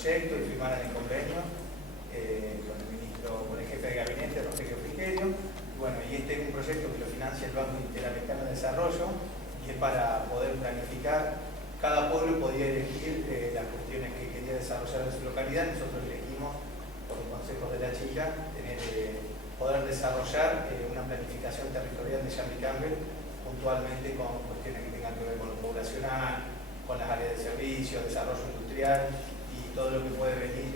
proyecto y firmaran el convenio con el jefe de gabinete, Rogelio Frigerio. Bueno, y este es un proyecto que lo financia el Banco Interamericano de Desarrollo y es para poder planificar. Cada pueblo podía elegir las cuestiones que quería desarrollar en su localidad. Nosotros elegimos, por los consejos de la chica, poder desarrollar una planificación territorial de Jambi Campbell, puntualmente con cuestiones que tengan que ver con lo poblacional, con las áreas de servicio, desarrollo industrial y todo lo que puede venir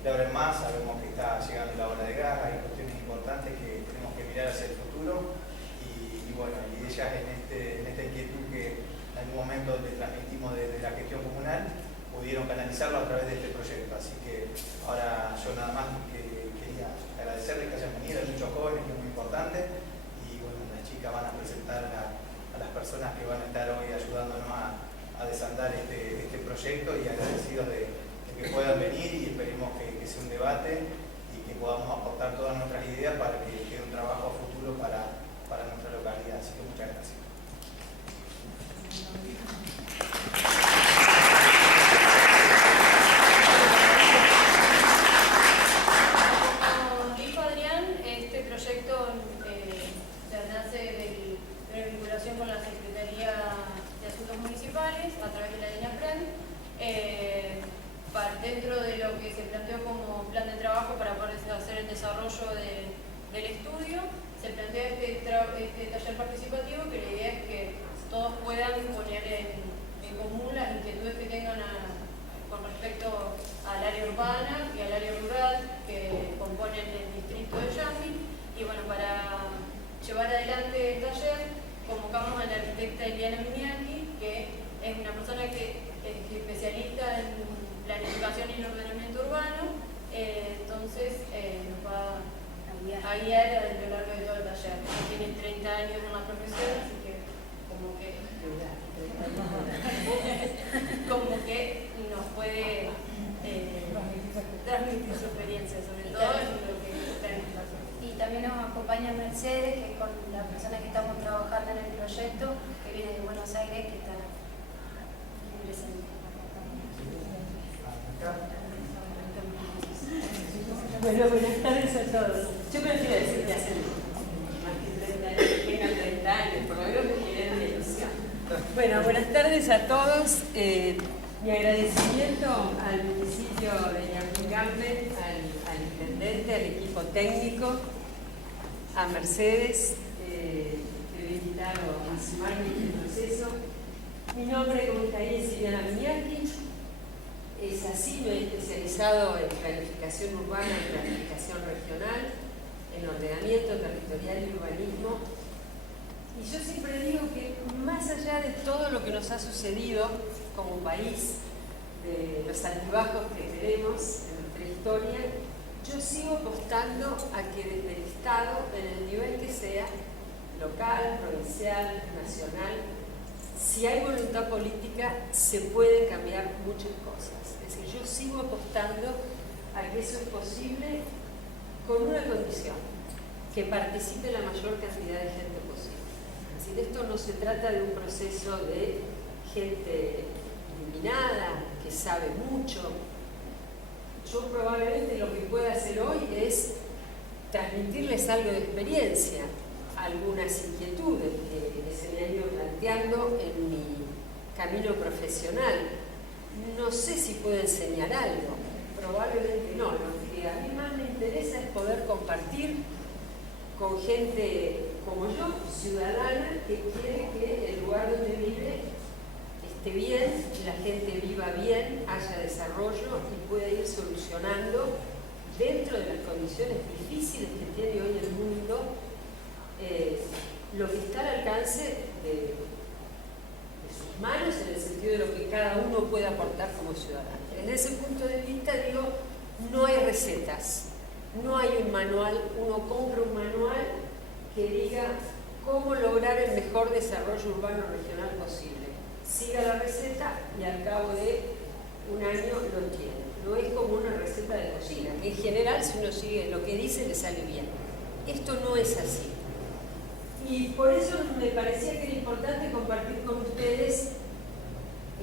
de ahora en más. Sabemos que está llegando la ola de gas, hay cuestiones importantes que tenemos que mirar hacia el futuro y bueno, y ellas en esta inquietud que en algún momento les transmitimos desde la gestión comunal, pudieron canalizarlo a través de este proyecto. Así que ahora yo nada más que quería agradecerles que hayan venido, hay muchos jóvenes, que es muy importante, y bueno, las chicas van a presentar a las personas que van a estar hoy ayudándonos a desandar este proyecto, y agradecidos de que puedan venir, y esperemos que sea un debate y que podamos aportar todas nuestras ideas para que quede un trabajo a futuro para nuestra localidad. Así que muchas gracias. Como dijo Adrián, este proyecto nace de una vinculación con la Secretaría de Asuntos Municipales a través de la línea PREN, dentro de lo que se planteó como plan de trabajo para poder hacer el desarrollo del estudio. Se plantea este taller participativo, que la idea es que todos puedan poner en común las inquietudes que tengan con respecto al área urbana y al área rural que componen el distrito de Jambi. Y bueno, para llevar adelante el taller convocamos a la arquitecta Eliana Miniaki, que es una persona que es especialista en planificación y en ordenamiento urbano. Entonces nos va a guiar a lo largo de todo el taller. Tiene 30 años en la profesión, así que como que nos puede transmitir su experiencia, sobre todo en lo que está en el taller. Y también nos acompaña Mercedes, que es con la persona que estamos trabajando en el proyecto, que viene de Buenos Aires, que está presente. Bueno, buenas tardes a todos. Yo prefiero decir que hacen más que 30 años, que tengan 30 años, por lo menos me genera una ilusión. Bueno, buenas tardes a todos. Mi agradecimiento al municipio de Jambi Campbell, al intendente, al equipo técnico, a Mercedes, que lo he invitado a sumarme en este proceso. Mi nombre, como está ahí, es Eliana Miniaki. Es así, me he especializado en planificación urbana y planificación regional, en ordenamiento territorial y urbanismo. Y yo siempre digo que más allá de todo lo que nos ha sucedido como país, de los altibajos que tenemos en nuestra historia, yo sigo apostando a que desde el Estado, en el nivel que sea, local, provincial, nacional, si hay voluntad política, se pueden cambiar muchas cosas. Es decir, yo sigo apostando a que eso es posible con una condición, que participe la mayor cantidad de gente posible. Es decir, esto no se trata de un proceso de gente iluminada, que sabe mucho. Yo probablemente lo que pueda hacer hoy es transmitirles algo de experiencia, algunas inquietudes que se me han ido planteando en mi camino profesional. No sé si puedo enseñar algo, probablemente no. Lo que a mí más me interesa es poder compartir con gente como yo, ciudadana, que quiere que el lugar donde vive esté bien, la gente viva bien, haya desarrollo y pueda ir solucionando dentro de las condiciones difíciles que tiene hoy el mundo lo que está al alcance de sus manos, en el sentido de lo que cada uno puede aportar como ciudadano. Desde ese punto de vista digo, no hay recetas, no hay un manual, uno compra un manual que diga cómo lograr el mejor desarrollo urbano regional posible. Siga la receta y al cabo de un año lo tiene. No es como una receta de cocina, que en general si uno sigue lo que dice le sale bien. Esto no es así. Y por eso me parecía que era importante compartir con ustedes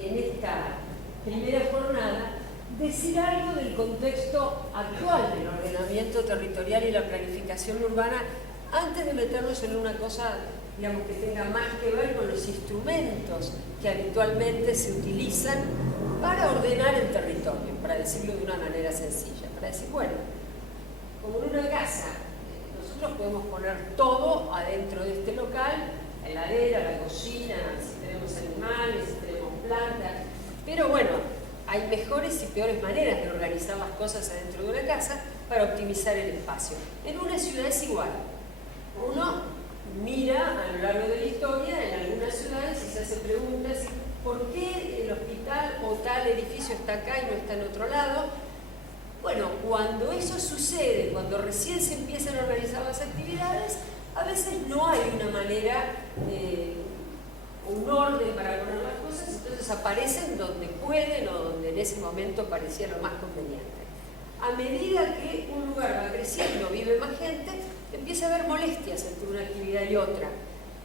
en esta primera jornada decir algo del contexto actual del ordenamiento territorial y la planificación urbana antes de meternos en una cosa, digamos, que tenga más que ver con los instrumentos que habitualmente se utilizan para ordenar el territorio, para decirlo de una manera sencilla, para decir, bueno, como en una casa, nosotros podemos poner todo adentro de este local, la heladera, la cocina, si tenemos animales, si tenemos plantas, pero bueno, hay mejores y peores maneras de organizar las cosas adentro de una casa para optimizar el espacio. En una ciudad es igual. Uno mira a lo largo de la historia en algunas ciudades y se hace preguntas, ¿por qué el hospital o tal edificio está acá y no está en otro lado? Bueno, cuando eso sucede, cuando recién se empiezan a organizar las actividades, a veces no hay una manera, un orden para poner las cosas, entonces aparecen donde pueden o donde en ese momento parecía lo más conveniente. A medida que un lugar va creciendo, vive más gente, empieza a haber molestias entre una actividad y otra.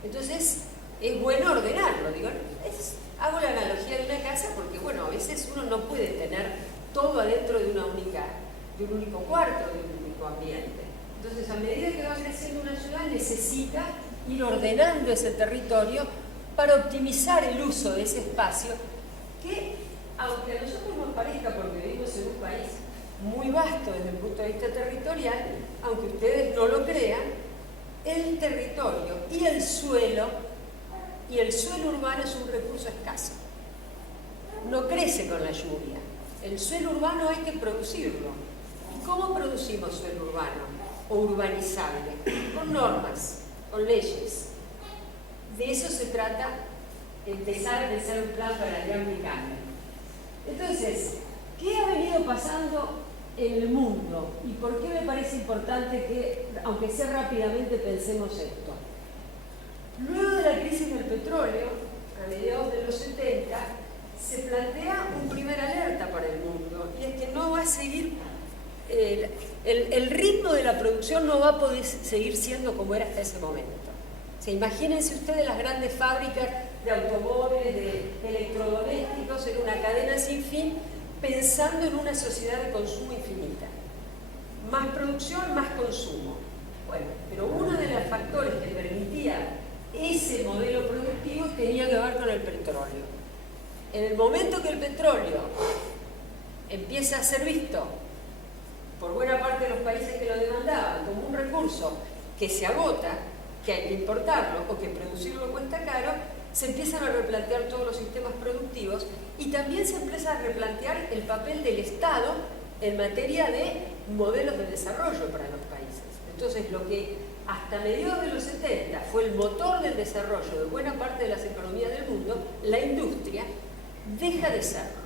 Entonces, es bueno ordenarlo. Digo, hago la analogía de una casa porque, bueno, a veces uno no puede tener todo adentro de un único cuarto, de un único ambiente. Entonces, a medida que va creciendo una ciudad, necesita ir ordenando ese territorio para optimizar el uso de ese espacio que, aunque a nosotros nos parezca, porque vivimos en un país muy vasto desde el punto de vista territorial, aunque ustedes no lo crean, el territorio y el suelo urbano es un recurso escaso. No crece con la lluvia. El suelo urbano hay que producirlo. ¿Y cómo producimos suelo urbano o urbanizable? Con normas, con leyes. De eso se trata, empezar a pensar un plan para el cambio. Entonces, ¿qué ha venido pasando en el mundo? ¿Y por qué me parece importante que, aunque sea rápidamente, pensemos esto? Luego de la crisis del petróleo, a mediados de los 70, se plantea un primer alerta para el mundo, y es que no va a seguir, el ritmo de la producción no va a poder seguir siendo como era hasta ese momento. O sea, imagínense ustedes las grandes fábricas de automóviles, de electrodomésticos, en una cadena sin fin, pensando en una sociedad de consumo infinita. Más producción, más consumo. Bueno, pero uno de los factores que permitía ese modelo productivo tenía que ver con el petróleo. En el momento que el petróleo empieza a ser visto por buena parte de los países que lo demandaban como un recurso que se agota, que hay que importarlo o que producirlo cuesta caro, se empiezan a replantear todos los sistemas productivos y también se empieza a replantear el papel del Estado en materia de modelos de desarrollo para los países. Entonces, lo que hasta mediados de los 70 fue el motor del desarrollo de buena parte de las economías del mundo, la industria, deja de serlo.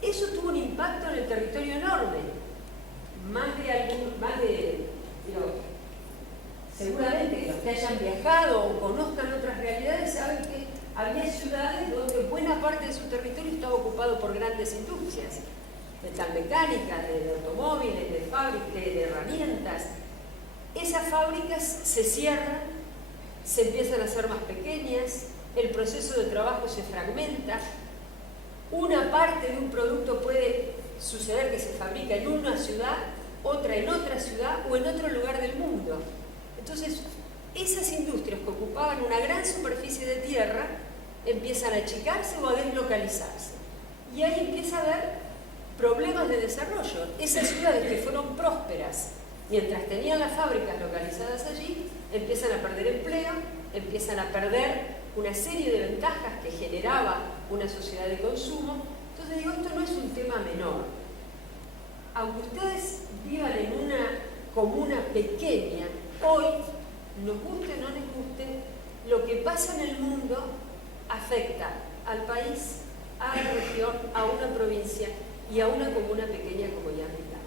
Eso tuvo un impacto en el territorio enorme. Seguramente los que hayan viajado o conozcan otras realidades saben que había ciudades donde buena parte de su territorio estaba ocupado por grandes industrias, metalmecánicas, de automóviles, de fábricas, de herramientas. Esas fábricas se cierran, se empiezan a hacer más pequeñas, el proceso de trabajo se fragmenta. Una parte de un producto puede suceder que se fabrica en una ciudad, otra en otra ciudad o en otro lugar del mundo. Entonces, esas industrias que ocupaban una gran superficie de tierra empiezan a achicarse o a deslocalizarse. Y ahí empieza a haber problemas de desarrollo. Esas ciudades que fueron prósperas mientras tenían las fábricas localizadas allí, empiezan a perder empleo, empiezan a perder una serie de ventajas que generaba una sociedad de consumo. Entonces digo, esto no es un tema menor. Aunque ustedes vivan en una comuna pequeña, hoy, nos guste o no les guste, lo que pasa en el mundo afecta al país, a la región, a una provincia y a una comuna pequeña como Yamita.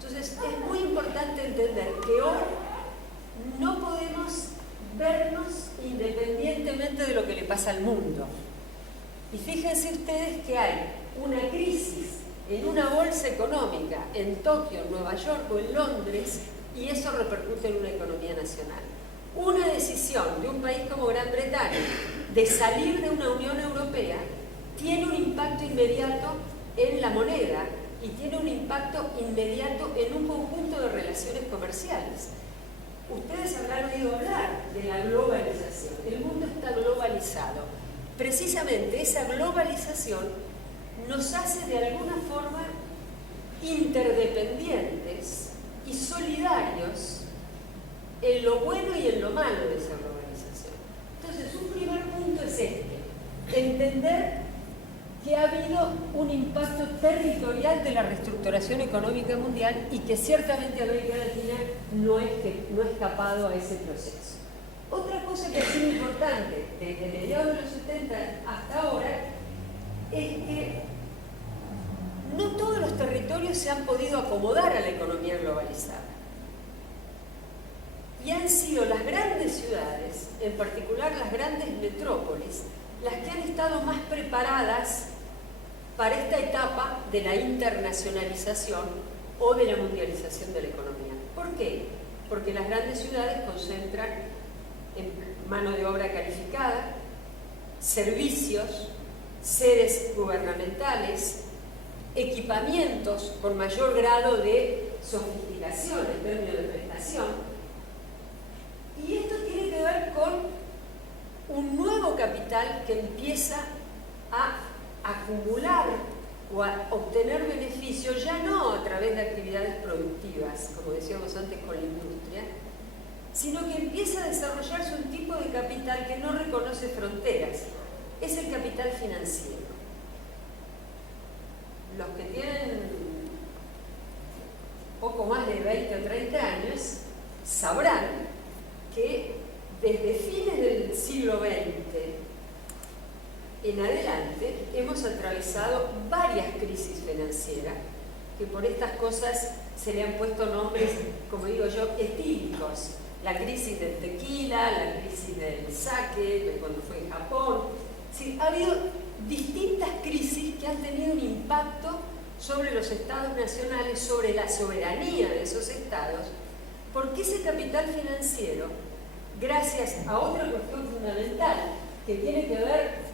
Entonces, es muy importante entender que hoy no podemos vernos independientemente de lo que le pasa al mundo. Y fíjense ustedes que hay una crisis en una bolsa económica en Tokio, en Nueva York o en Londres, y eso repercute en una economía nacional. Una decisión de un país como Gran Bretaña de salir de una Unión Europea tiene un impacto inmediato en la moneda y tiene un impacto inmediato en un conjunto de relaciones comerciales. Ustedes habrán oído hablar de la globalización. El mundo está globalizado. Precisamente esa globalización nos hace de alguna forma interdependientes y solidarios en lo bueno y en lo malo de esa globalización. Entonces, un primer punto es entender que ha habido un impacto territorial de la reestructuración económica mundial y que ciertamente América Latina no ha escapado a ese proceso. Otra cosa que ha sido importante desde mediados de los 70 hasta ahora es que no todos los territorios se han podido acomodar a la economía globalizada. Y han sido las grandes ciudades, en particular las grandes metrópolis, las que han estado más preparadas para esta etapa de la internacionalización o de la mundialización de la economía. ¿Por qué? Porque las grandes ciudades concentran en mano de obra calificada, servicios, sedes gubernamentales, equipamientos con mayor grado de sofisticación en términos de prestación. Y esto tiene que ver con un nuevo capital que empieza a acumular o a obtener beneficios ya no a través de actividades productivas, como decíamos antes con la industria, sino que empieza a desarrollarse un tipo de capital que no reconoce fronteras. Es el capital financiero. Los que tienen poco más de 20 o 30 años sabrán que desde fines del siglo XX en adelante hemos atravesado varias crisis financieras que por estas cosas se le han puesto nombres, como digo yo, etíricos. La crisis del tequila, la crisis del sake, de cuando fue en Japón. Sí, ha habido distintas crisis que han tenido un impacto sobre los estados nacionales, sobre la soberanía de esos estados, porque ese capital financiero, gracias a otra cuestión fundamental que tiene que ver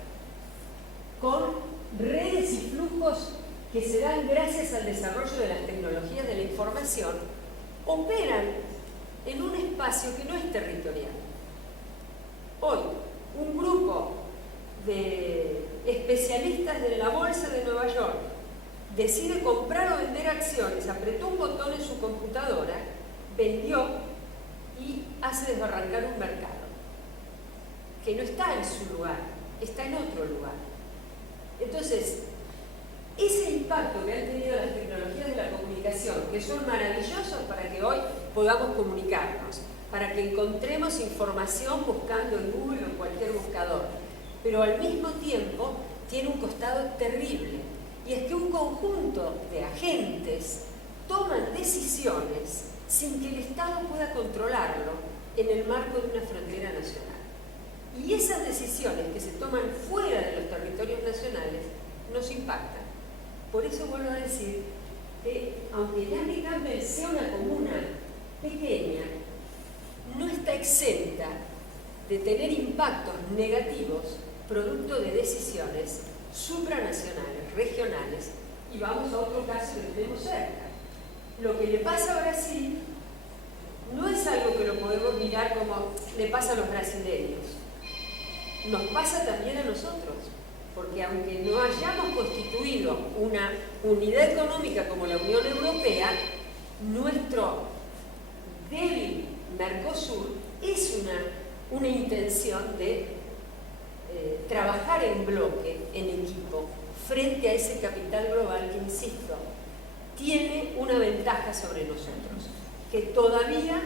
con redes y flujos que se dan gracias al desarrollo de las tecnologías de la información, operan en un espacio que no es territorial. Hoy, un grupo de especialistas de la Bolsa de Nueva York decide comprar o vender acciones, apretó un botón en su computadora, vendió y hace desbarrancar un mercado que no está en su lugar, está en otro lugar. Entonces, ese impacto que han tenido las tecnologías de la comunicación, que son maravillosos para que hoy podamos comunicarnos, para que encontremos información buscando en Google o en cualquier buscador, pero al mismo tiempo tiene un costado terrible, y es que un conjunto de agentes toman decisiones sin que el Estado pueda controlarlo en el marco de una frontera nacional. Y esas decisiones que se toman fuera de los territorios nacionales nos impactan. Por eso vuelvo a decir que, aunque Yankee Campbell sea una comuna pequeña, no está exenta de tener impactos negativos producto de decisiones supranacionales, regionales, y vamos a otro caso que tenemos cerca. Lo que le pasa a Brasil no es algo que lo podemos mirar como le pasa a los brasileños. Nos pasa también a nosotros, porque aunque no hayamos constituido una unidad económica como la Unión Europea, nuestro débil Mercosur es una intención de trabajar en bloque, en equipo, frente a ese capital global que, insisto, tiene una ventaja sobre nosotros, que todavía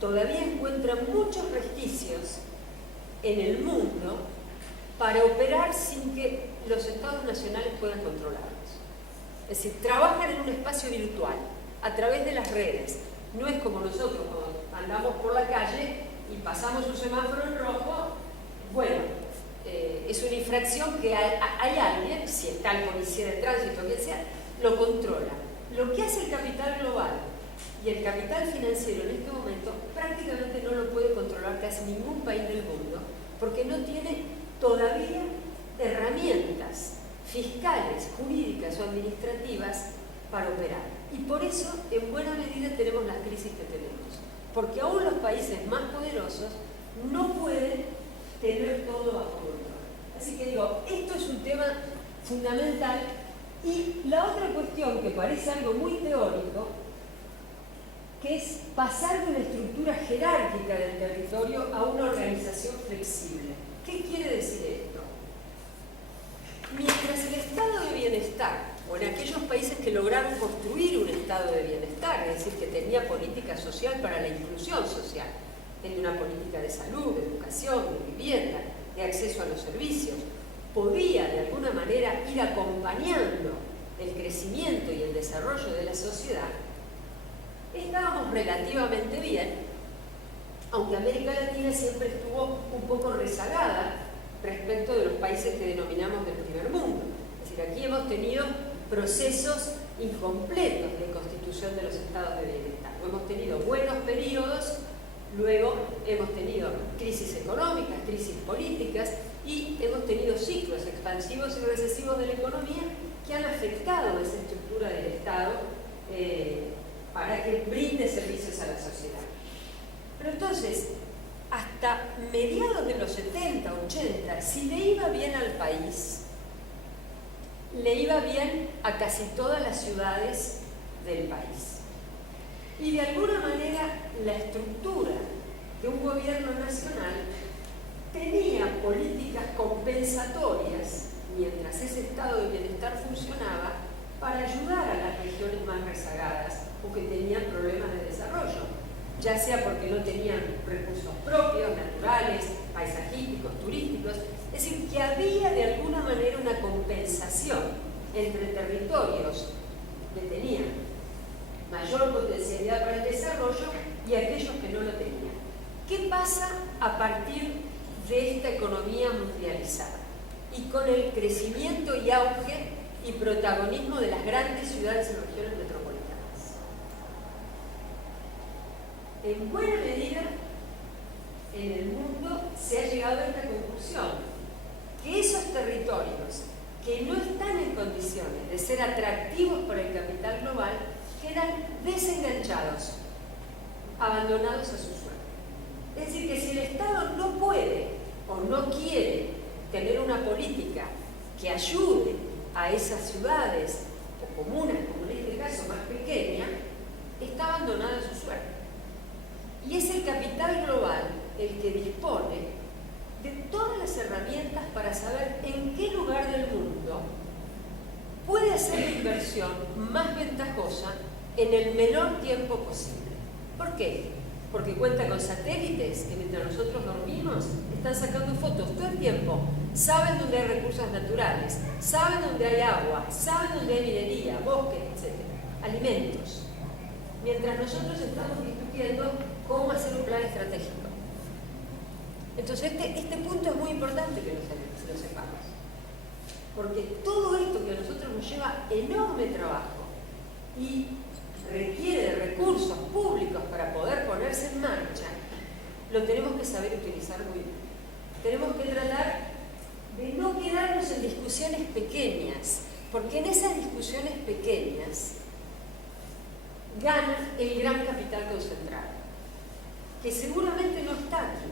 encuentra muchos resquicios en el mundo para operar sin que los estados nacionales puedan controlarlos. Es decir, trabajan en un espacio virtual, a través de las redes. No es como nosotros cuando andamos por la calle y pasamos un semáforo en rojo, bueno, es una infracción que hay alguien, si está el policía de tránsito o quien sea, lo controla. Lo que hace el capital global y el capital financiero en este momento prácticamente no lo puede controlar casi ningún país del mundo, porque no tiene todavía herramientas fiscales, jurídicas o administrativas para operar. Y por eso, en buena medida, tenemos las crisis que tenemos. Porque aún los países más poderosos no pueden tener todo bajo control. Así que digo, esto es un tema fundamental. Y la otra cuestión que parece algo muy teórico, que es pasar de una estructura jerárquica del territorio a una organización flexible. ¿Qué quiere decir esto? Mientras el estado de bienestar, o en aquellos países que lograron construir un estado de bienestar, es decir, que tenía política social para la inclusión social, tenía una política de salud, de educación, de vivienda, de acceso a los servicios, podía de alguna manera ir acompañando el crecimiento y el desarrollo de la sociedad, estábamos relativamente bien, aunque América Latina siempre estuvo un poco rezagada respecto de los países que denominamos del primer mundo. Es decir, aquí hemos tenido procesos incompletos de constitución de los estados de bienestar. Hemos tenido buenos periodos, luego hemos tenido crisis económicas, crisis políticas y hemos tenido ciclos expansivos y recesivos de la economía que han afectado esa estructura del Estado para que brinde servicios a la sociedad. Pero entonces, hasta mediados de los 70, 80, si le iba bien al país, le iba bien a casi todas las ciudades del país. Y de alguna manera la estructura de un gobierno nacional tenía políticas compensatorias, mientras ese estado de bienestar funcionaba, para ayudar a las regiones más rezagadas o que tenían problemas de desarrollo, ya sea porque no tenían recursos propios, naturales, paisajísticos, turísticos. Es decir, que había de alguna manera una compensación entre territorios que tenían mayor potencialidad para el desarrollo y aquellos que no lo tenían. ¿Qué pasa a partir de esta economía mundializada? Y con el crecimiento y auge y protagonismo de las grandes ciudades y regiones metropolitanas. En buena medida, en el mundo se ha llegado a esta conclusión, que esos territorios que no están en condiciones de ser atractivos para el capital global quedan desenganchados, abandonados a su suerte. Es decir, que si el Estado no puede o no quiere tener una política que ayude a esas ciudades o comunas, como en este caso más pequeña, está abandonada a su suerte. Y es el capital global el que dispone de todas las herramientas para saber en qué lugar del mundo puede hacer la inversión más ventajosa en el menor tiempo posible. ¿Por qué? Porque cuenta con satélites que mientras nosotros dormimos están sacando fotos todo el tiempo. Saben dónde hay recursos naturales, saben dónde hay agua, saben dónde hay minería, bosques, etc. Alimentos. Mientras nosotros estamos discutiendo cómo hacer un plan estratégico. Entonces este punto es muy importante que lo sepamos. Porque todo esto que a nosotros nos lleva enorme trabajo y requiere de recursos públicos para poder ponerse en marcha, lo tenemos que saber utilizar muy bien. Tenemos que tratar de no quedarnos en discusiones pequeñas, porque en esas discusiones pequeñas gana el gran capital concentrado, que seguramente no está aquí,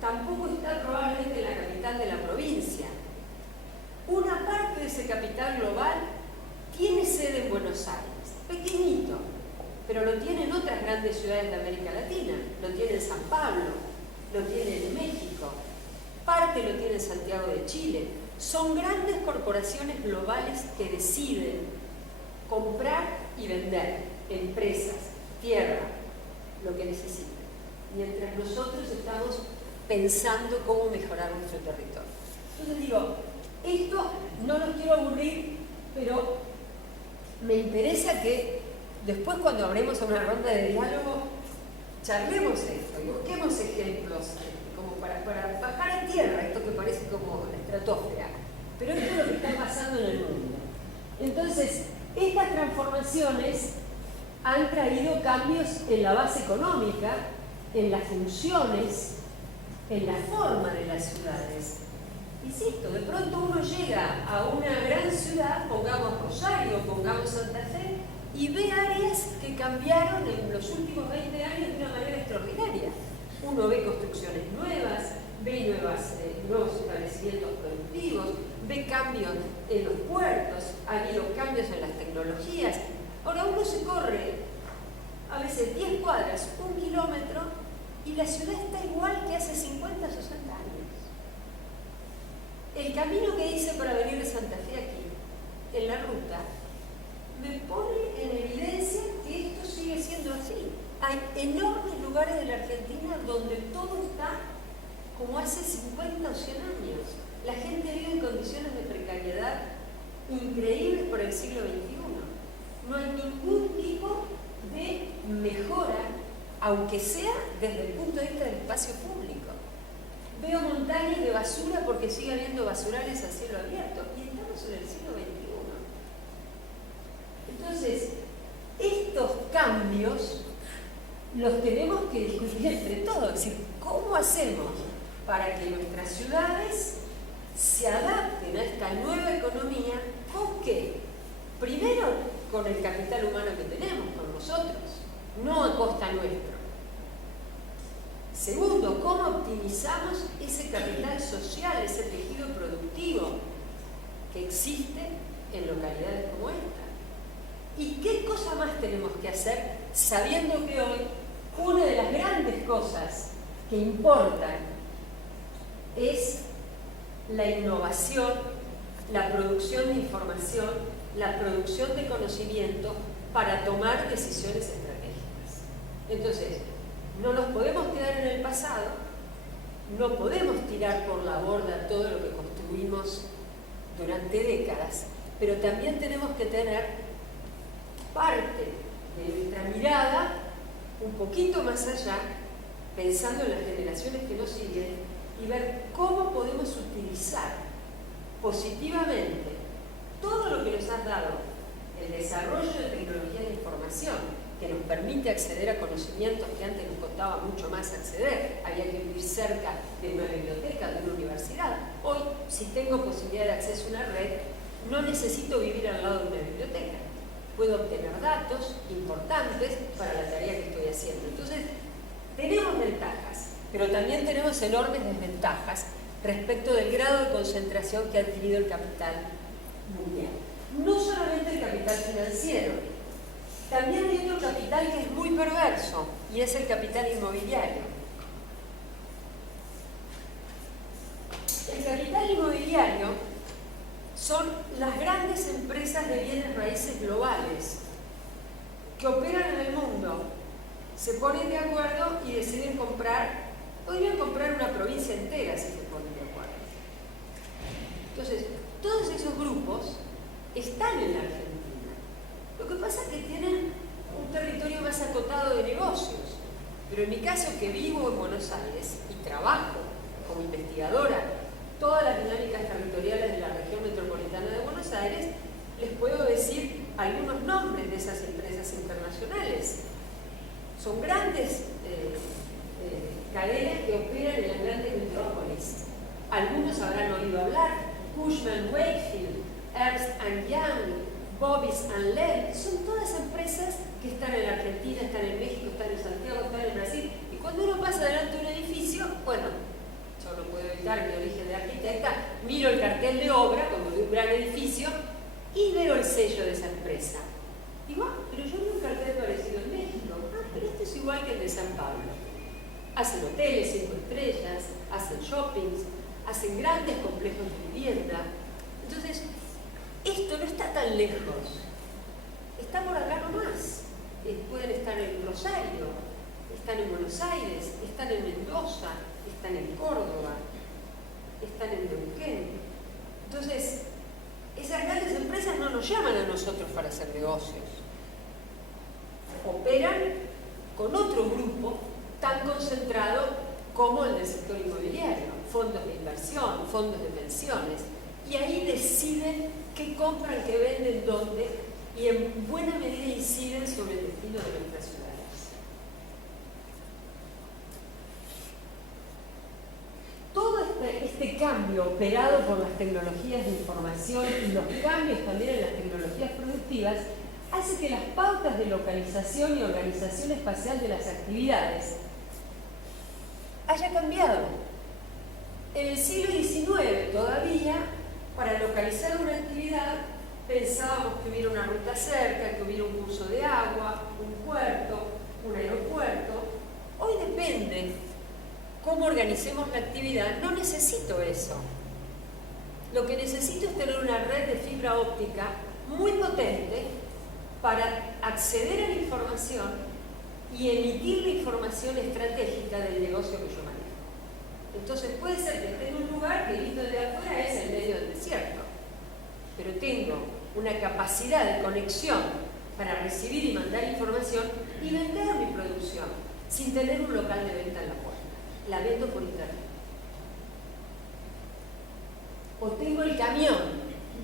tampoco está probablemente en la capital de la provincia. Una parte de ese capital global tiene sede en Buenos Aires, pequeñito, pero lo tienen otras grandes ciudades de América Latina, lo tiene en San Pablo, lo tiene en México, parte lo tiene en Santiago de Chile. Son grandes corporaciones globales que deciden comprar y vender empresas, tierra, lo que necesiten, mientras nosotros estamos pensando cómo mejorar nuestro territorio. Entonces digo, esto no los quiero aburrir, pero me interesa que después, cuando hablemos a una ronda de diálogo, charlemos esto y busquemos ejemplos como para bajar a tierra esto que parece como la estratosfera. Pero esto es lo que está pasando en el mundo. Entonces, estas transformaciones han traído cambios en la base económica, en las funciones, en la forma de las ciudades. Insisto, de pronto uno llega a una gran ciudad, pongamos Rosario, pongamos Santa Fe, y ve áreas que cambiaron en los últimos 20 años de una manera extraordinaria. Uno ve construcciones nuevas, ve nuevos establecimientos productivos, ve cambios en los puertos, ha habido cambios en las tecnologías. Ahora uno se corre a veces 10 cuadras, 1 kilómetro, y la ciudad está igual que hace 50, 60 años. El camino que hice para venir de Santa Fe aquí, en la ruta, me pone en evidencia que esto sigue siendo así. Hay enormes lugares de la Argentina donde todo está como hace 50 o 100 años. La gente vive en condiciones de precariedad increíbles por el siglo XXI. No hay ningún tipo de mejora, aunque sea desde el punto de vista del espacio público. Veo montañas de basura porque sigue habiendo basurales a cielo abierto y estamos en el siglo XXI. Entonces, estos cambios los tenemos que discutir entre todos. Es decir, ¿cómo hacemos para que nuestras ciudades se adapten a esta nueva economía? ¿Con qué? Primero, con el capital humano que tenemos, con nosotros, no a costa nuestra. Segundo, ¿cómo optimizamos ese capital social, ese tejido productivo que existe en localidades como esta? ¿Y qué cosa más tenemos que hacer sabiendo que hoy una de las grandes cosas que importan es la innovación, la producción de información, la producción de conocimiento para tomar decisiones estratégicas? Entonces, no nos podemos quedar en el pasado, no podemos tirar por la borda todo lo que construimos durante décadas, pero también tenemos que tener parte de nuestra mirada un poquito más allá, pensando en las generaciones que nos siguen, y ver cómo podemos utilizar positivamente todo lo que nos ha dado el desarrollo de tecnologías de información, que nos permite acceder a conocimientos que antes nos costaba mucho más acceder, había que vivir cerca de una biblioteca, de una universidad. Hoy, si tengo posibilidad de acceso a una red, no necesito vivir al lado de una biblioteca. Puedo obtener datos importantes para la tarea que estoy haciendo. Entonces, tenemos ventajas, pero también tenemos enormes desventajas respecto del grado de concentración que ha adquirido el capital mundial. No solamente el capital financiero, también hay otro capital que es muy perverso, y es el capital inmobiliario. El capital inmobiliario son las grandes empresas de bienes raíces globales que operan en el mundo, se ponen de acuerdo y deciden comprar, podrían comprar una provincia entera si se ponen de acuerdo. Entonces, todos esos grupos están en la Argentina. Lo que pasa es que tienen un territorio más acotado de negocios, pero en mi caso, que vivo en Buenos Aires y trabajo como investigadora todas las dinámicas territoriales de la región metropolitana de Buenos Aires, les puedo decir algunos nombres de esas empresas internacionales. Son grandes cadenas que operan en las grandes metrópolis. Algunos habrán oído hablar: Cushman & Wakefield, Ernst & Young, Bovis & Lell. Son todas empresas que están en la Argentina, están en México, están en Santiago, están en Brasil. Y cuando uno pasa delante de un edificio, bueno, yo no puedo evitar mi origen de arquitecta, miro el cartel de obra como de un gran edificio y veo el sello de esa empresa. Digo, pero yo vi un cartel parecido en México. Pero esto es igual que el de San Pablo. Hacen hoteles 5 estrellas, hacen shoppings, hacen grandes complejos de vivienda. Entonces, esto no está tan lejos. Está por acá nomás. Pueden estar en Rosario, están en Buenos Aires, están en Mendoza, están en Córdoba, están en Neuquén. Entonces, esas grandes empresas no nos llaman a nosotros para hacer negocios. Operan con otro grupo tan concentrado como el del sector inmobiliario, fondos de inversión, fondos de pensiones, y ahí deciden qué compran, qué venden, dónde, y en buena medida inciden sobre el destino de nuestras ciudades. Todo este cambio cambio operado por las tecnologías de información y los cambios también en las tecnologías productivas hace que las pautas de localización y organización espacial de las actividades haya cambiado. En el siglo XIX todavía, para localizar una actividad, pensábamos que hubiera una ruta cerca, que hubiera un curso de agua, un puerto, un aeropuerto. Hoy depende cómo organicemos la actividad. No necesito eso. Lo que necesito es tener una red de fibra óptica muy potente para acceder a la información y emitir la información estratégica del negocio que yo manejo. Entonces puede ser que esté en un lugar que visto de afuera es el medio del desierto, pero tengo una capacidad de conexión para recibir y mandar información y vender mi producción sin tener un local de venta en la puerta. La vendo por internet. O tengo el camión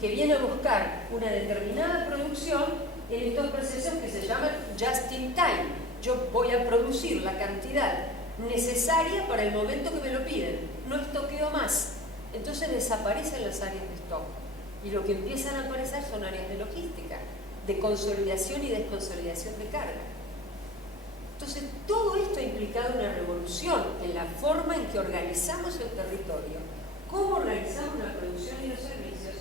que viene a buscar una determinada producción en estos procesos que se llaman just in time. Yo voy a producir la cantidad necesaria para el momento que me lo piden. No estoqueo más. Entonces desaparecen las áreas de stock. Y lo que empiezan a aparecer son áreas de logística, de consolidación y desconsolidación de carga. Entonces, todo esto ha implicado una revolución en la forma en que organizamos el territorio, cómo organizamos la producción y los servicios,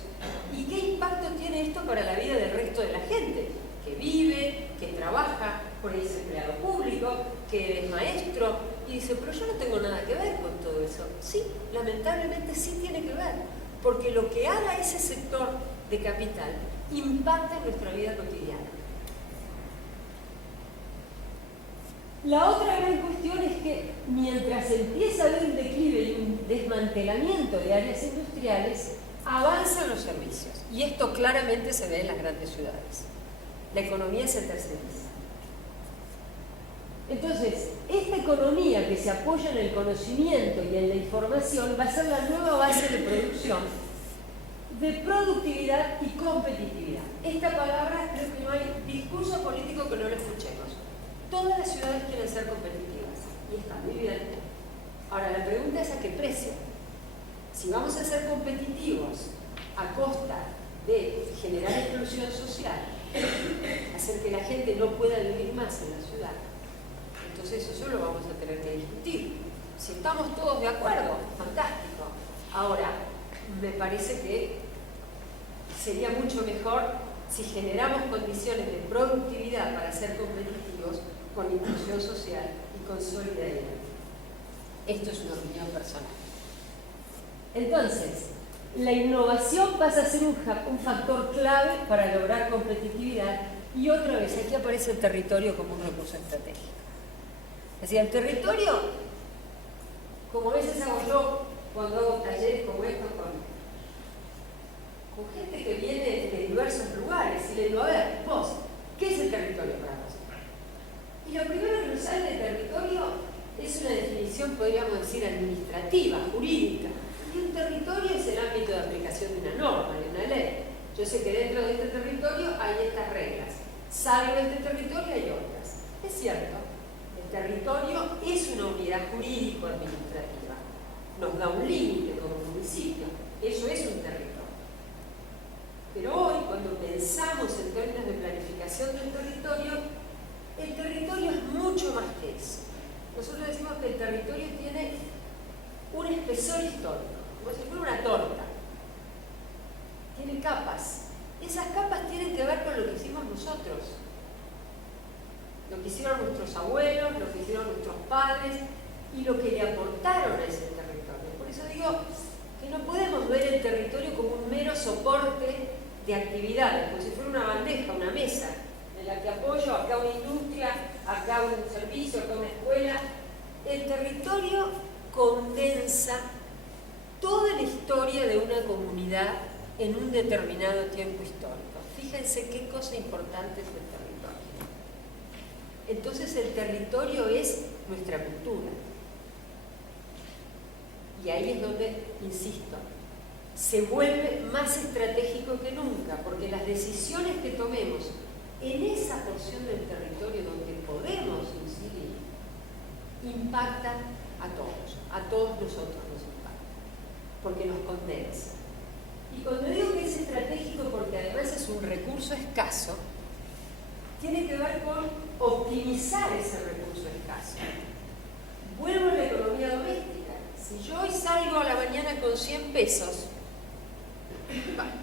y qué impacto tiene esto para la vida del resto de la gente, que vive, que trabaja, por ahí es empleado público, que es maestro, y dice, pero yo no tengo nada que ver con todo eso. Sí, lamentablemente sí tiene que ver, porque lo que haga ese sector de capital impacta en nuestra vida cotidiana. La otra gran cuestión es que mientras empieza a haber un declive y un desmantelamiento de áreas industriales, avanzan los servicios. Y esto claramente se ve en las grandes ciudades. La economía se terceriza. Entonces, esta economía que se apoya en el conocimiento y en la información va a ser la nueva base de producción, de productividad y competitividad. Esta palabra, creo que no hay discurso político que no lo escuchemos. Todas las ciudades quieren ser competitivas y está muy bien. Ahora, la pregunta es a qué precio. Si vamos a ser competitivos a costa de generar exclusión social, hacer que la gente no pueda vivir más en la ciudad, entonces eso lo vamos a tener que discutir. Si estamos todos de acuerdo, fantástico. Ahora, me parece que sería mucho mejor si generamos condiciones de productividad para ser competitivos con inclusión social y con solidaridad. Esto es una opinión personal. Entonces, la innovación pasa a ser un factor clave para lograr competitividad y otra vez aquí aparece el territorio como un recurso estratégico. Es decir, el territorio, como a veces hago yo cuando hago talleres como estos con gente que viene de diversos lugares y le digo, a ver, vos, ¿qué es el territorio para vos? Y lo primero que nos sale del territorio es una definición, podríamos decir, administrativa, jurídica. Y un territorio es el ámbito de aplicación de una norma, de una ley. Yo sé que dentro de este territorio hay estas reglas. Salvo de este territorio hay otras. Es cierto, el territorio es una unidad jurídico-administrativa. Nos da un límite como municipio. Eso es un territorio. Pero hoy, cuando pensamos en términos de planificación del territorio, el territorio es mucho más que eso. Nosotros decimos que el territorio tiene un espesor histórico, como si fuera una torta. Tiene capas. Esas capas tienen que ver con lo que hicimos nosotros. Lo que hicieron nuestros abuelos, lo que hicieron nuestros padres y lo que le aportaron a ese territorio. Por eso digo que no podemos ver el territorio como un mero soporte de actividades, como si fuera una bandeja, una mesa, en la que apoyo acá una industria, acá un servicio, acá una escuela. El territorio condensa toda la historia de una comunidad en un determinado tiempo histórico. Fíjense qué cosa importante es el territorio. Entonces el territorio es nuestra cultura. Y ahí es donde, insisto, se vuelve más estratégico que nunca, porque las decisiones que tomemos en esa porción del territorio donde podemos incidir, impactan a todos nosotros nos impacta. porque nos condensa. Y cuando digo que es estratégico porque además es un recurso escaso, tiene que ver con optimizar ese recurso escaso. Vuelvo a la economía doméstica. Si yo hoy salgo a la mañana con 100 pesos,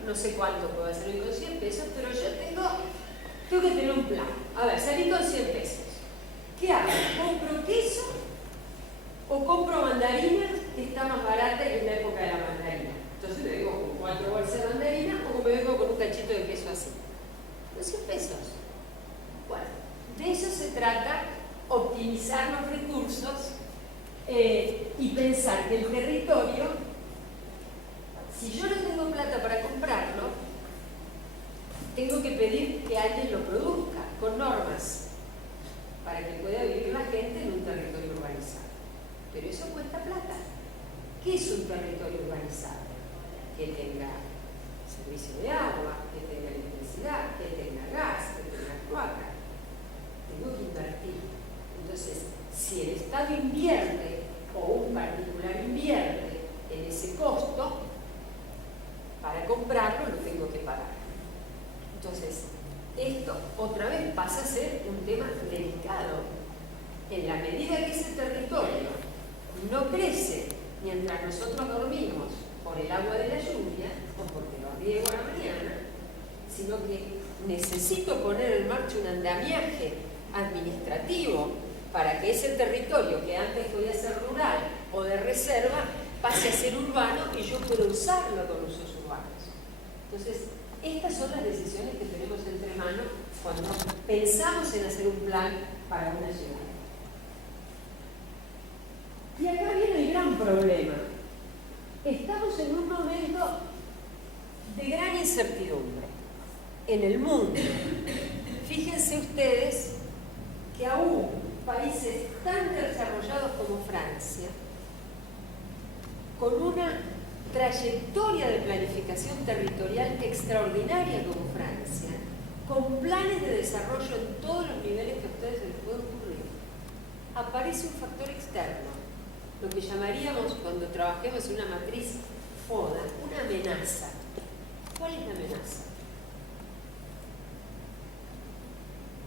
no sé cuánto puedo hacer hoy con 100 pesos, pero yo tengo que tener un plan. A ver, salí con 100 pesos. ¿Qué hago? ¿Compro queso o compro mandarinas, que está más barata y es la época de la mandarina? Entonces me vengo con 4 bolsas de mandarina o me vengo con un cachito de queso así. Los 100 pesos. Bueno, de eso se trata, optimizar los recursos y pensar que el territorio, si yo no tengo plata para comprarlo, tengo que pedir que alguien lo produzca con normas para que pueda vivir la gente en un territorio urbanizado. Pero eso cuesta plata. ¿Qué es un territorio urbanizado? Que tenga servicio de agua, que tenga electricidad, que tenga gas, que tenga cloaca. Tengo que invertir. Entonces, si el Estado invierte o un particular invierte en ese costo, para comprarlo lo tengo que pagar. Entonces, esto otra vez pasa a ser un tema delicado. En la medida que ese territorio no crece mientras nosotros dormimos por el agua de la lluvia o porque lo riego a la mañana, sino que necesito poner en marcha un andamiaje administrativo para que ese territorio que antes podía ser rural o de reserva pase a ser urbano y yo pueda usarlo con usos urbanos. Entonces, estas son las decisiones que tenemos entre manos cuando pensamos en hacer un plan para una ciudad. Y acá viene el gran problema. Estamos en un momento de gran incertidumbre en el mundo. Fíjense ustedes que aún países tan desarrollados como Francia, con una trayectoria de planificación territorial extraordinaria como Francia, con planes de desarrollo en todos los niveles que a ustedes se les puede ocurrir, aparece un factor externo, lo que llamaríamos, cuando trabajemos en una matriz FODA, una amenaza. ¿Cuál es la amenaza?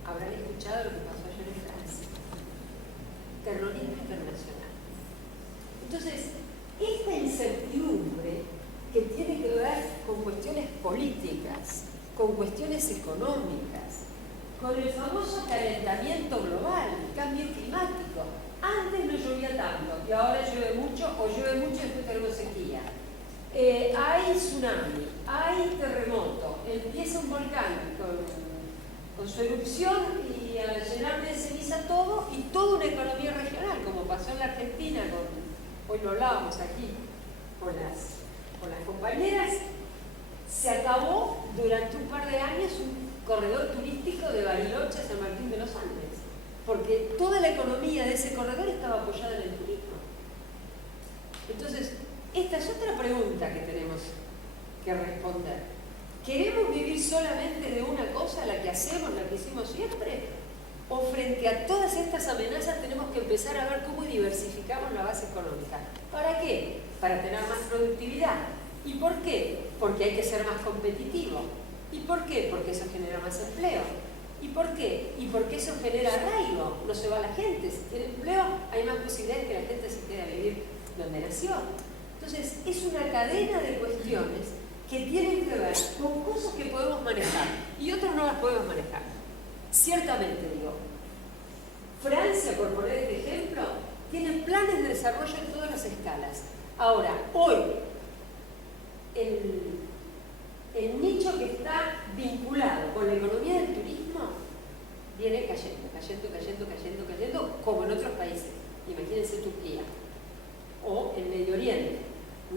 Habrán escuchado lo que pasó ayer en Francia. Terrorismo internacional. Entonces, esta incertidumbre que tiene que ver con cuestiones políticas, con cuestiones económicas, con el famoso calentamiento global, el cambio climático. Antes no llovía tanto y ahora llueve mucho o llueve mucho y después tenemos sequía. Hay tsunami, hay terremoto, empieza un volcán con su erupción y a llenar de ceniza todo y toda una economía regional, como pasó en la Argentina, hoy lo hablábamos aquí con las compañeras, se acabó durante un par de años un corredor turístico de Bariloche a San Martín de los Andes, porque toda la economía de ese corredor estaba apoyada en el turismo. Entonces, esta es otra pregunta que tenemos que responder. ¿Queremos vivir solamente de una cosa, la que hacemos, la que hicimos siempre? ¿O frente a todas estas amenazas tenemos que empezar a ver cómo diversificamos la base económica? ¿Para qué? Para tener más productividad. ¿Y por qué? Porque hay que ser más competitivo. ¿Y por qué? Porque eso genera más empleo. ¿Y por qué? Y porque eso genera arraigo. No se va la gente. Si tiene empleo, hay más posibilidades que la gente se quede a vivir donde nació. Entonces, es una cadena de cuestiones que tienen que ver con cosas que podemos manejar y otras no las podemos manejar. Ciertamente, digo, Francia, por poner este ejemplo, tiene planes de desarrollo en todas las escalas. Ahora, hoy, el nicho que está vinculado con la economía del turismo viene cayendo, como en otros países. Imagínense Turquía o el Medio Oriente.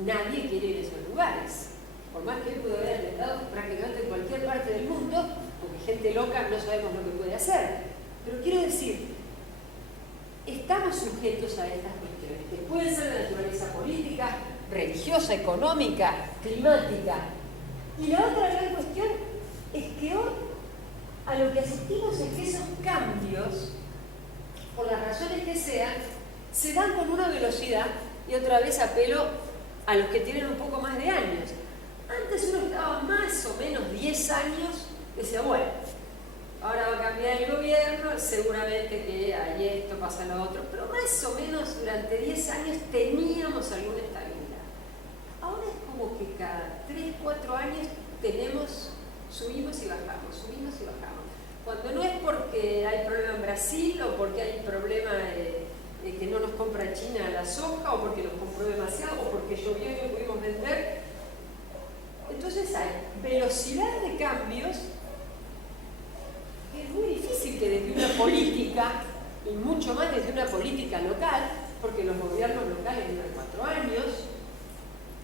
Nadie quiere ir a esos lugares. Por más que él pueda haber atentado prácticamente en cualquier parte del mundo, porque gente loca no sabemos lo que puede hacer. Pero quiero decir, estamos sujetos a estas cuestiones, que pueden ser de naturaleza política, religiosa, económica, climática. Y la otra gran cuestión es que hoy a lo que asistimos es que esos cambios, por las razones que sean, se dan con una velocidad, y otra vez apelo a los que tienen un poco más de años. Antes uno estaba más o menos 10 años, decía, bueno, ahora va a cambiar el gobierno, seguramente que hay esto, pasa lo otro, pero más o menos durante 10 años teníamos alguna estabilidad. Ahora es como que cada 3, 4 años subimos y bajamos, subimos y bajamos. Cuando no es porque hay problema en Brasil o porque hay problema de que no nos compra China la soja o porque nos compró demasiado o porque llovió y no pudimos vender. Entonces hay velocidad de cambios que es muy difícil que desde una política, y mucho más desde una política local, porque los gobiernos locales duran 4 años,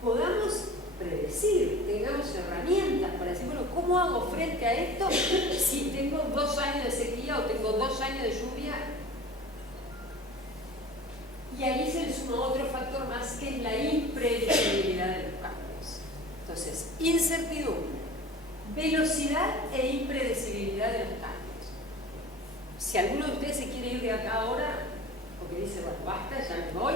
podamos predecir, tengamos herramientas para decir, bueno, ¿cómo hago frente a esto si tengo 2 años de sequía o tengo 2 años de lluvia? Y ahí se le suma otro factor más, que es la impredecibilidad de los cambios. Entonces, incertidumbre, velocidad e impredecibilidad de los cambios. Si alguno de ustedes se quiere ir de acá ahora, porque dice, bueno, basta, ya me voy,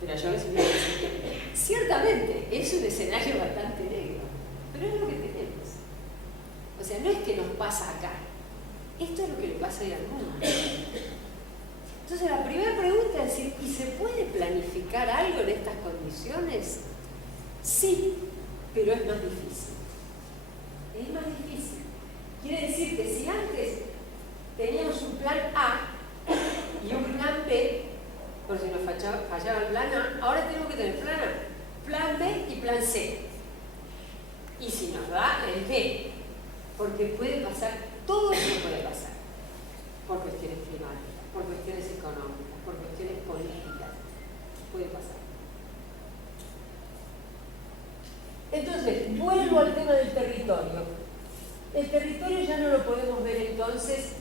pero yo les voy a decir, ciertamente es un escenario bastante negro, pero es lo que tenemos. O sea, no es que nos pasa acá, esto es lo que le pasa ahí al mundo. Entonces la primera pregunta es decir, ¿y se puede planificar algo en estas condiciones? Sí, pero es más difícil. Es más difícil. Quiere decir que si antes teníamos un plan A y un plan B, por si nos fallaba el plan A, ahora tenemos que tener plan A, plan B y plan C. Y si nos da el B, porque puede pasar, todo eso puede pasar, por cuestiones climáticas, por cuestiones económicas, por cuestiones políticas, puede pasar. Entonces, vuelvo al tema del territorio. El territorio ya no lo podemos ver entonces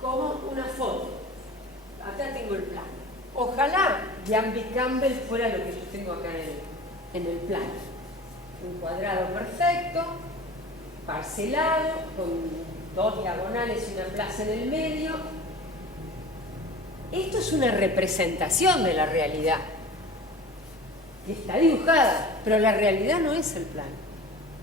como una foto. Acá tengo el plan. Ojalá Jan B. Campbell fuera lo que yo tengo acá en el plan. Un cuadrado perfecto, parcelado, con 2 diagonales y una plaza en el medio. Esto es una representación de la realidad. Y está dibujada, pero la realidad no es el plan.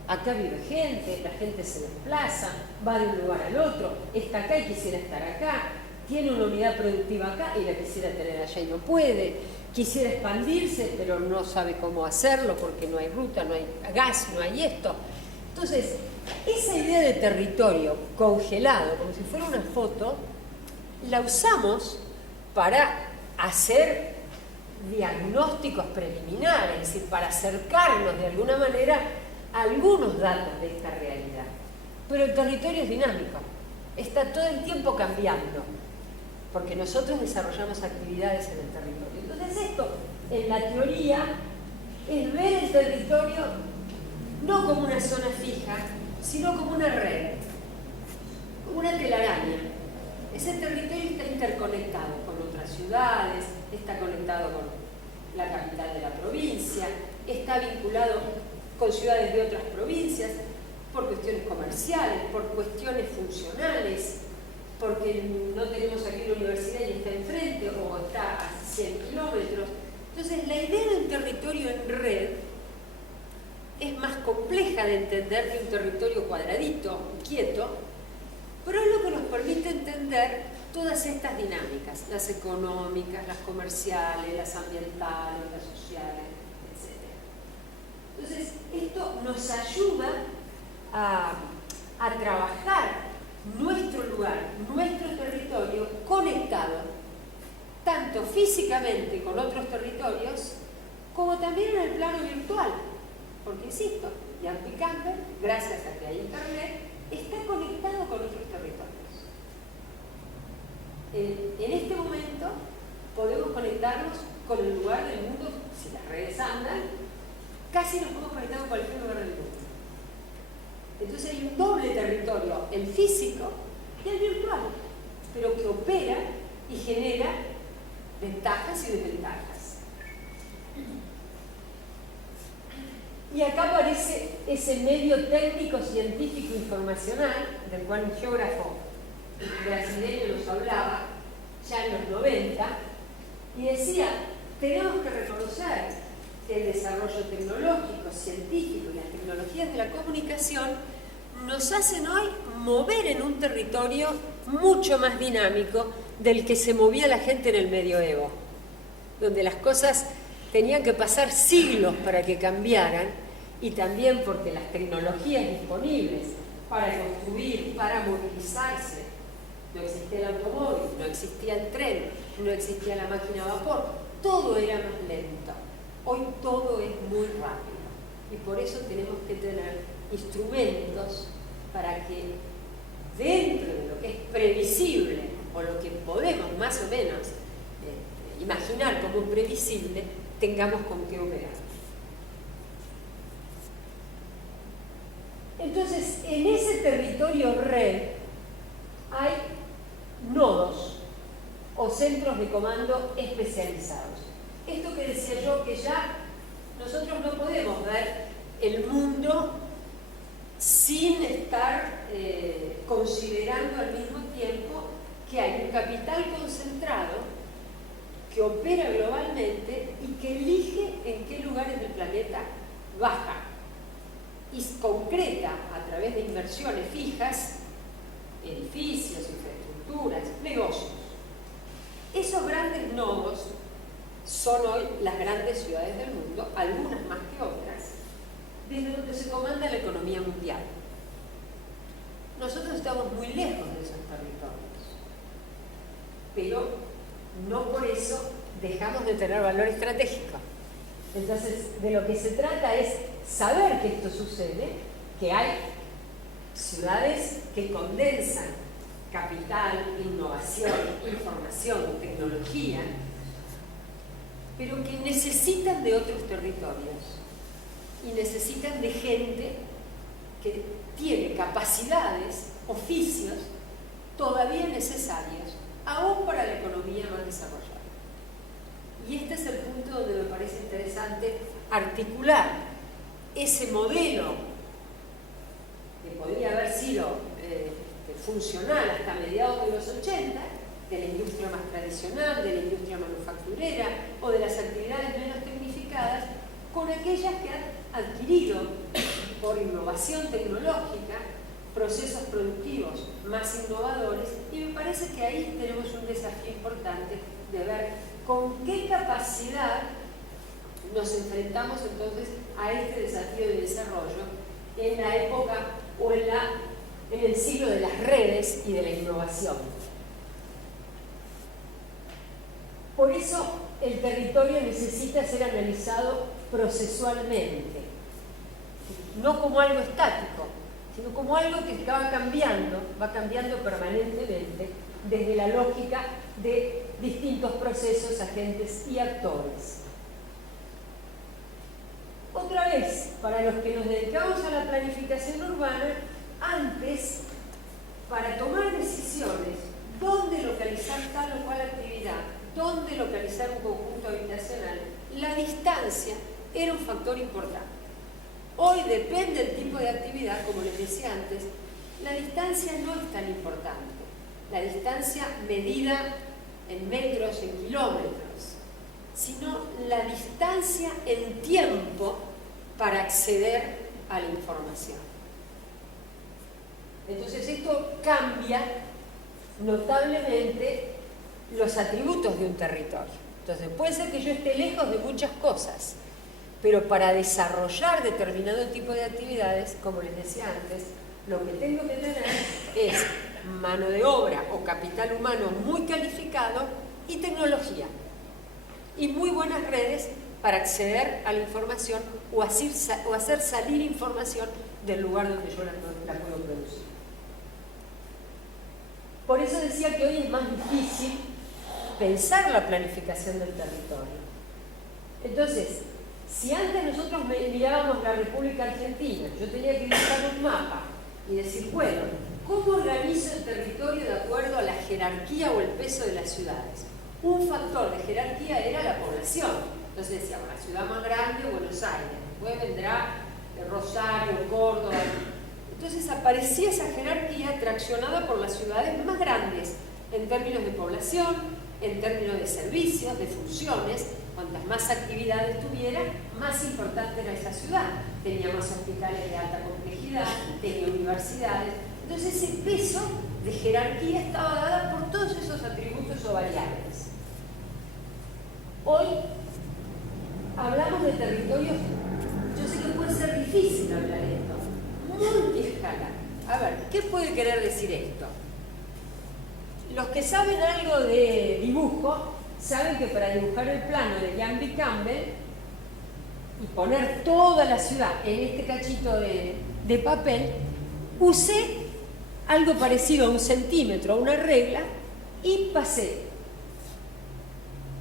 Acá vive gente, la gente se desplaza, va de un lugar al otro, está acá y quisiera estar acá, tiene una unidad productiva acá y la quisiera tener allá y no puede, quisiera expandirse pero no sabe cómo hacerlo porque no hay ruta, no hay gas, no hay esto. Entonces, esa idea de territorio congelado, como si fuera una foto, la usamos para hacer diagnósticos preliminares, es decir, para acercarnos de alguna manera a algunos datos de esta realidad. Pero el territorio es dinámico, está todo el tiempo cambiando, porque nosotros desarrollamos actividades en el territorio. Entonces esto, en la teoría, es ver el territorio no como una zona fija, sino como una red, como una telaraña. Ese territorio está interconectado con otras ciudades, está conectado con la capital de la provincia, está vinculado con ciudades de otras provincias, por cuestiones comerciales, por cuestiones funcionales, porque no tenemos aquí una universidad y está enfrente o está a 100 kilómetros. Entonces, la idea de un territorio en red es más compleja de entender que un territorio cuadradito y quieto, pero es lo que nos permite entender todas estas dinámicas, las económicas, las comerciales, las ambientales, las sociales, etc. Entonces, esto nos ayuda a trabajar nuestro lugar, nuestro territorio conectado, tanto físicamente con otros territorios, como también en el plano virtual. Porque, insisto, Jan B. Campbell, gracias a que hay internet, está conectado con otros territorios. En este momento podemos conectarnos con el lugar del mundo, si las redes andan, casi nos podemos conectar con cualquier lugar del mundo. Entonces hay un doble territorio, el físico y el virtual, pero que opera y genera ventajas y desventajas. Y acá aparece ese medio técnico, científico, informacional, del cual un geógrafo brasileño nos hablaba ya en los 90, y decía, tenemos que reconocer el desarrollo tecnológico, científico y las tecnologías de la comunicación nos hacen hoy mover en un territorio mucho más dinámico del que se movía la gente en el medioevo, donde las cosas tenían que pasar siglos para que cambiaran, y también porque las tecnologías disponibles para construir, para movilizarse, no existía el automóvil, no existía el tren, no existía la máquina a vapor, todo era más lento. Hoy todo es muy rápido y por eso tenemos que tener instrumentos para que dentro de lo que es previsible o lo que podemos más o menos imaginar como previsible, tengamos con qué operar. Entonces, en ese territorio red hay nodos o centros de comando especializados. Esto que decía yo, que ya nosotros no podemos ver el mundo sin estar considerando al mismo tiempo que hay un capital concentrado que opera globalmente y que elige en qué lugares del planeta baja y concreta a través de inversiones fijas, edificios, infraestructuras, negocios. Esos grandes nodos son hoy las grandes ciudades del mundo, algunas más que otras, desde donde se comanda la economía mundial. Nosotros estamos muy lejos de esos territorios, pero no por eso dejamos de tener valor estratégico. Entonces, de lo que se trata es saber que esto sucede, que hay ciudades que condensan capital, innovación, información, tecnología, pero que necesitan de otros territorios y necesitan de gente que tiene capacidades, oficios todavía necesarios, aún para la economía más desarrollada. Y este es el punto donde me parece interesante articular ese modelo que podría haber sido funcional hasta mediados de los 80, de la industria más tradicional, de la industria manufacturera o de las actividades menos tecnificadas, con aquellas que han adquirido por innovación tecnológica procesos productivos más innovadores, y me parece que ahí tenemos un desafío importante de ver con qué capacidad nos enfrentamos entonces a este desafío de desarrollo en la época o en el siglo de las redes y de la innovación. Por eso el territorio necesita ser analizado procesualmente, no como algo estático, sino como algo que va cambiando permanentemente desde la lógica de distintos procesos, agentes y actores. Otra vez, para los que nos dedicamos a la planificación urbana, antes, para tomar decisiones, dónde localizar tal o cual actividad, dónde localizar un conjunto habitacional, la distancia era un factor importante. Hoy depende del tipo de actividad, como les decía antes, la distancia no es tan importante. La distancia medida en metros, en kilómetros, sino la distancia en tiempo para acceder a la información. Entonces esto cambia notablemente los atributos de un territorio. Entonces puede ser que yo esté lejos de muchas cosas, pero para desarrollar determinado tipo de actividades, como les decía antes, lo que tengo que tener es mano de obra o capital humano muy calificado y tecnología. Y muy buenas redes para acceder a la información o hacer salir información del lugar donde yo la puedo producir. Por eso decía que hoy es más difícil pensar la planificación del territorio. Entonces, si antes nosotros mirábamos la República Argentina, yo tenía que dibujar un mapa y decir, bueno, ¿cómo organizo el territorio de acuerdo a la jerarquía o el peso de las ciudades? Un factor de jerarquía era la población. Entonces decíamos, la ciudad más grande, Buenos Aires, después vendrá Rosario, Córdoba. Entonces aparecía esa jerarquía traccionada por las ciudades más grandes en términos de población, en términos de servicios, de funciones Cuantas más actividades tuviera, más importante era esa ciudad. Tenía más hospitales de alta complejidad, tenía universidades. Entonces ese peso de jerarquía estaba dada por todos esos atributos o variables. Hoy hablamos de territorios, yo sé que puede ser difícil hablar esto, multiescala. A ver, ¿qué puede querer decir esto? Los que saben algo de dibujo saben que para dibujar el plano de Jambi Campbell y poner toda la ciudad en este cachito de papel, usé algo parecido a un centímetro, a una regla, y pasé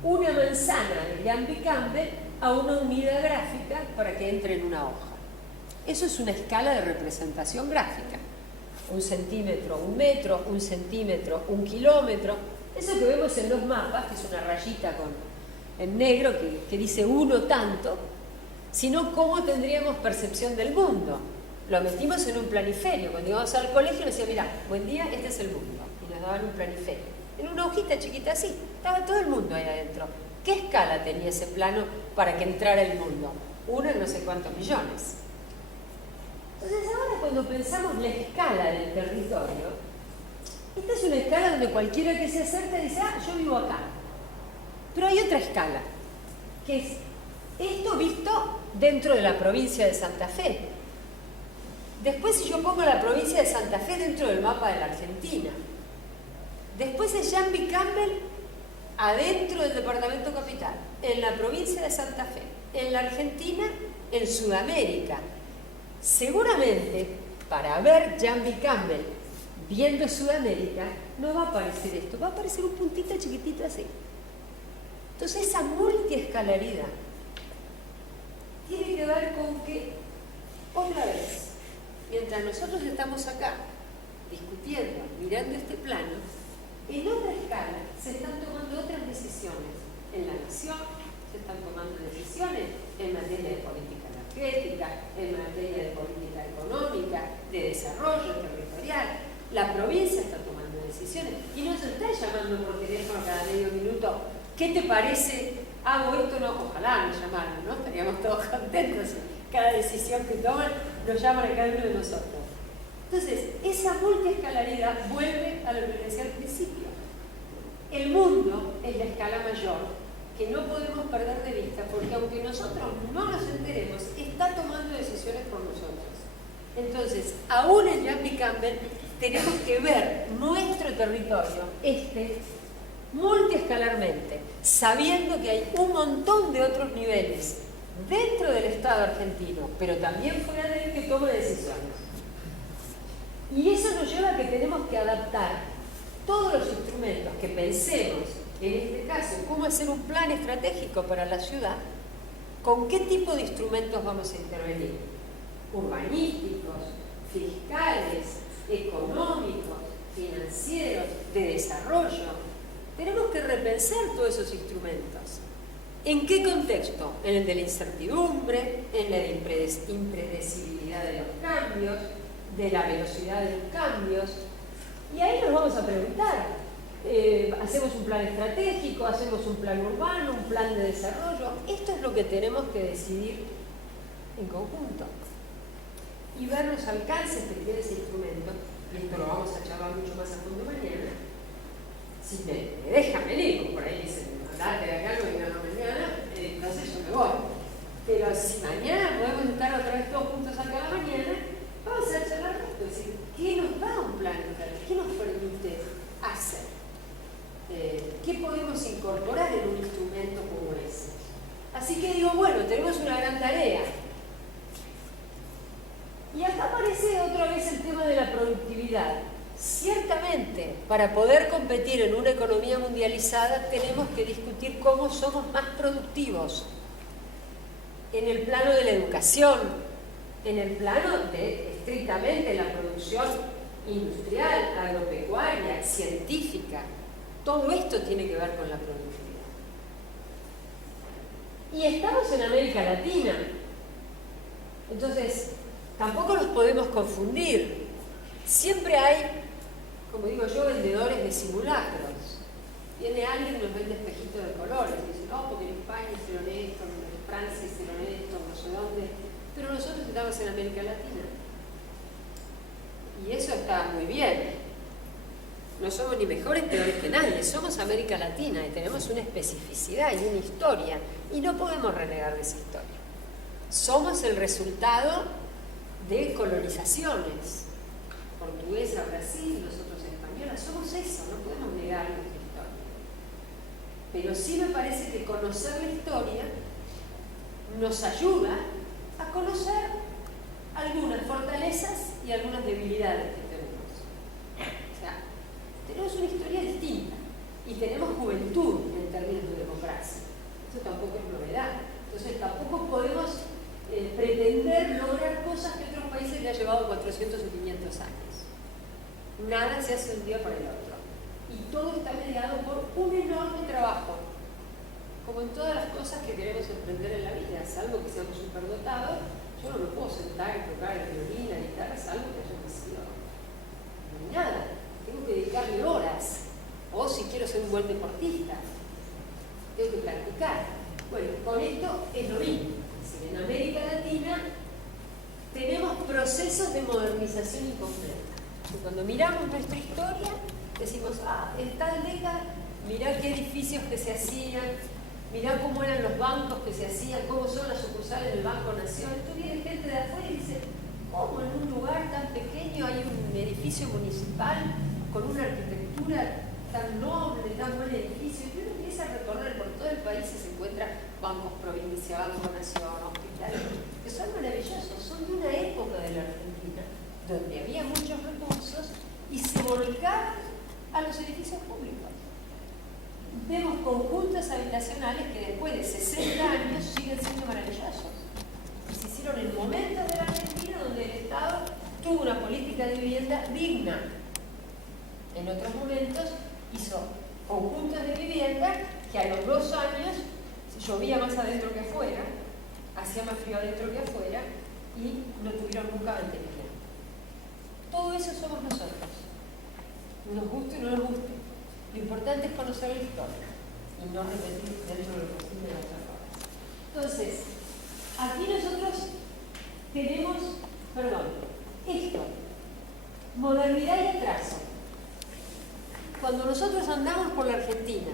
una manzana de Jambi Campbell a una unidad gráfica para que entre en una hoja. Eso es una escala de representación gráfica. 1 centímetro, 1 metro, 1 centímetro, 1 kilómetro. Eso que vemos en los mapas, que es una rayita en negro que dice 1 tanto, sino cómo tendríamos percepción del mundo. Lo metimos en un planiferio. Cuando íbamos al colegio nos decían, mira, buen día, este es el mundo. Y nos daban un planiferio. En una hojita chiquita así, estaba todo el mundo ahí adentro. ¿Qué escala tenía ese plano para que entrara el mundo? 1 en no sé cuántos millones. Entonces ahora cuando pensamos la escala del territorio, esta es una escala donde cualquiera que se acerque dice, ah, yo vivo acá. Pero hay otra escala, que es esto visto dentro de la provincia de Santa Fe. Después si yo pongo la provincia de Santa Fe dentro del mapa de la Argentina. Después es Jambi Campbell adentro del departamento capital, en la provincia de Santa Fe, en la Argentina, en Sudamérica. Seguramente, para ver Jambi Campbell viendo Sudamérica, no va a aparecer esto, va a aparecer un puntito chiquitito así. Entonces esa multiescalaridad tiene que ver con que, otra vez, mientras nosotros estamos acá discutiendo, mirando este plano, en otra escala se están tomando otras decisiones. En la nación se están tomando decisiones en materia de política energética, en materia de política económica, de desarrollo territorial. La provincia está tomando decisiones y no se está llamando por teléfono cada medio minuto. ¿Qué te parece? Hago esto, no, ojalá nos llamaran, ¿no? Estaríamos todos contentos. Cada decisión que toman nos llaman a cada uno de nosotros. Entonces, esa multiescalaridad vuelve a lo que decía al principio. El mundo es la escala mayor que no podemos perder de vista, porque aunque nosotros no nos enteremos, está tomando decisiones por nosotros. Entonces, aún en Jambi Campbell, tenemos que ver nuestro territorio, multiescalarmente, sabiendo que hay un montón de otros niveles dentro del Estado argentino, pero también fuera de él que toma decisiones. Y eso nos lleva a que tenemos que adaptar todos los instrumentos que pensemos, en este caso, cómo hacer un plan estratégico para la ciudad, con qué tipo de instrumentos vamos a intervenir. Urbanísticos, fiscales, económicos, financieros, de desarrollo. Tenemos que repensar todos esos instrumentos. ¿En qué contexto? En el de la incertidumbre, en la de impredecibilidad de los cambios, de la velocidad de los cambios. Y ahí nos vamos a preguntar, hacemos un plan estratégico, hacemos un plan urbano, un plan de desarrollo. Esto es lo que tenemos que decidir en conjunto. Y ver los alcances que tiene ese instrumento, y esto lo vamos a charlar mucho más a fondo mañana. Si me dejan venir, por ahí dicen, andate de acá, no vengan mañana, entonces yo me voy. Pero si mañana podemos estar otra vez todos juntos acá a la mañana, vamos a charlar esto, es decir, ¿qué nos da un plan local? ¿Qué nos permite hacer? ¿Qué podemos incorporar en un instrumento como ese? Así que digo, bueno, tenemos una gran tarea. Y acá aparece otra vez el tema de la productividad. Ciertamente, para poder competir en una economía mundializada, tenemos que discutir cómo somos más productivos. En el plano de la educación, en el plano de estrictamente la producción industrial, agropecuaria, científica. Todo esto tiene que ver con la productividad. Y estamos en América Latina. Entonces, tampoco los podemos confundir. Siempre hay, como digo yo, vendedores de simulacros. Viene alguien y nos vende espejitos de colores y dice, no, porque en España hicieron esto, en Francia hicieron esto, no sé dónde, pero nosotros estamos en América Latina. Y eso está muy bien. No somos ni mejores ni peores que nadie, somos América Latina y tenemos una especificidad y una historia, y no podemos renegar de esa historia. Somos el resultado de colonizaciones, portuguesa, Brasil, nosotros española, somos eso, no podemos negar nuestra historia. Pero sí me parece que conocer la historia nos ayuda a conocer algunas fortalezas y algunas debilidades que tenemos. O sea, tenemos una historia distinta y tenemos juventud en términos de democracia. Eso tampoco es novedad. Entonces tampoco podemos pretender lograr cosas que a otros países le ha llevado 400 o 500 años. Nada se hace de un día para el otro. Y todo está mediado por un enorme trabajo. Como en todas las cosas que queremos emprender en la vida, salvo que seamos superdotados, yo no me puedo sentar y tocar el violín, la guitarra, salvo que haya nacido. No hay nada. Tengo que dedicarle horas. O si quiero ser un buen deportista, tengo que practicar. Bueno, con esto es lo mismo. En América Latina tenemos procesos de modernización incompleta. Y cuando miramos nuestra historia, decimos, en tal década, mirá qué edificios que se hacían, mirá cómo eran los bancos que se hacían, cómo son las sucursales del Banco Nación. Tú vienes gente de afuera y dice, ¿cómo en un lugar tan pequeño hay un edificio municipal con una arquitectura tan noble, tan buen edificio? Y uno empieza a recorrer por todo el país y se encuentra bancos provincia, Banco Nación, hospitales, que son maravillosos, son de una época de la Argentina, donde había muchos recursos y se volcaban a los edificios públicos. Vemos conjuntos habitacionales que después de 60 años siguen siendo maravillosos. Y se hicieron en momentos de la Argentina donde el Estado tuvo una política de vivienda digna. En otros momentos hizo conjuntos de vivienda que a los 2 años llovía más adentro que afuera, hacía más frío adentro que afuera y no tuvieron nunca mantenimiento. Todo eso somos nosotros, nos guste o no nos guste. Lo importante es conocer la historia y no repetir dentro de lo posible las errores. Entonces, aquí nosotros tenemos, esto, modernidad y atraso. Cuando nosotros andamos por la Argentina